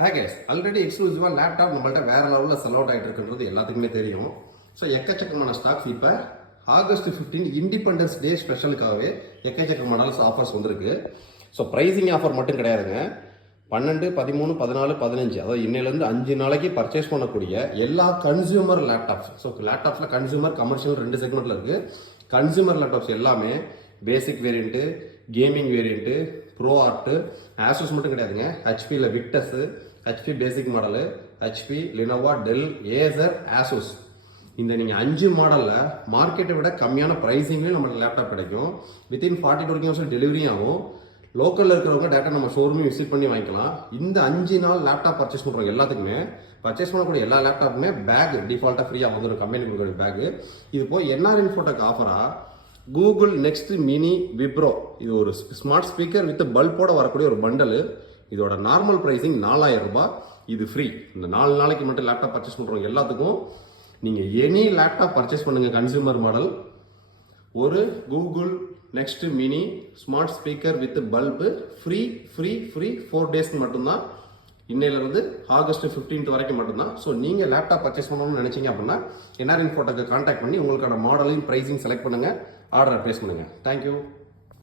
Hey guys, already எக்ஸ்க்ளூசிவாக laptop நம்மள்ட்ட வேற லெவலில் செல் அவுட் ஆகிட்டு இருக்குன்றது எல்லாத்துக்குமே தெரியும். ஸோ எக்கச்சக்கமான ஸ்டாக்ஸ் இப்போ ஆகஸ்ட் 15 இண்டிபெண்டன்ஸ் டே ஸ்பெஷலுக்காகவே எக்கச்சக்க மாடல்ஸ் ஆஃபர்ஸ் வந்திருக்கு. ஸோ ப்ரைஸிங் ஆஃபர் மட்டும் கிடையாதுங்க. 12, 13, 14, 15 அதாவது இன்னிலேருந்து 5 நாளைக்கு பர்ச்சேஸ் பண்ணக்கூடிய எல்லா கன்சியூமர் லேப்டாப்ஸ். ஸோ லேப்டாப்ஸில் கன்சியூமர் கமர்ஷியல் 2 செக்மெண்ட்டில் இருக்குது. கன்சியூமர் லேப்டாப்ஸ் எல்லாமே basic variant, gaming variant, pro art, Asus மட்டும் கிடையாதுங்க. ஹெச்பியில் Victus, HP basic model, HP, Lenovo, Dell, Acer, Asus. இந்த நீங்கள் 5 மாடலில் மார்க்கெட்டை விட கம்மியான ப்ரைஸிங்லேயும் நம்மளுக்கு லேப்டாப் கிடைக்கும். வித்தின் 40 to 20 நிமிஷம் டெலிவரியும் ஆகும். லோக்கலில் இருக்கிறவங்க டேட்டா நம்ம ஷோரூமே விசிட் பண்ணி வாங்கிக்கலாம். இந்த 5 நாள் லேப்டாப் பர்ச்சேஸ் பண்ணுறவங்க எல்லாத்துக்குமே பர்ச்சேஸ் பண்ணக்கூடிய எல்லா லேப்டாப்புமே பேக் டிஃபால்ட்டாக ஃப்ரீயாக வந்து ஒரு கம்பெனி கொடுக்குற பேக்கு. இது போய் என்ஆர்என் ஃபோட்டோக்கு ஆஃபராக கூகுள் நெக்ஸ்ட் மினி விப்ரோ, இது ஒரு ஸ்மார்ட் ஸ்பீக்கர் வித் பல்போட வரக்கூடிய ஒரு பண்டலு. இதோட நார்மல் ப்ரைஸிங் 4000 ரூபாய். இது ஃப்ரீ. இந்த 4 நாளைக்கு மட்டும் லேப்டாப் பர்ச்சேஸ் பண்ணுறவங்க எல்லாத்துக்கும் நீங்கள் எனி லேப்டாப் பர்ச்சேஸ் பண்ணுங்கள் கன்சியூமர் மாடல், ஒரு Google next mini smart speaker with bulb free free free 4 டேஸ்க்கு மட்டும்தான். இன்னையிலிருந்து ஆகஸ்ட் 15 வரைக்கும் மட்டும்தான். ஸோ நீங்கள் லேப்டாப் பர்ச்சேஸ் பண்ணணும்னு நினைச்சீங்க அப்படின்னா என்ஆர்என் ஃபோட்டோக்கு கான்டாக்ட் பண்ணி உங்களுக்கான மாடலையும் ப்ரைஸிங் செலக்ட் பண்ணுங்கள், ஆர்டரை ப்ளேஸ் பண்ணுங்கள். தேங்க்யூ.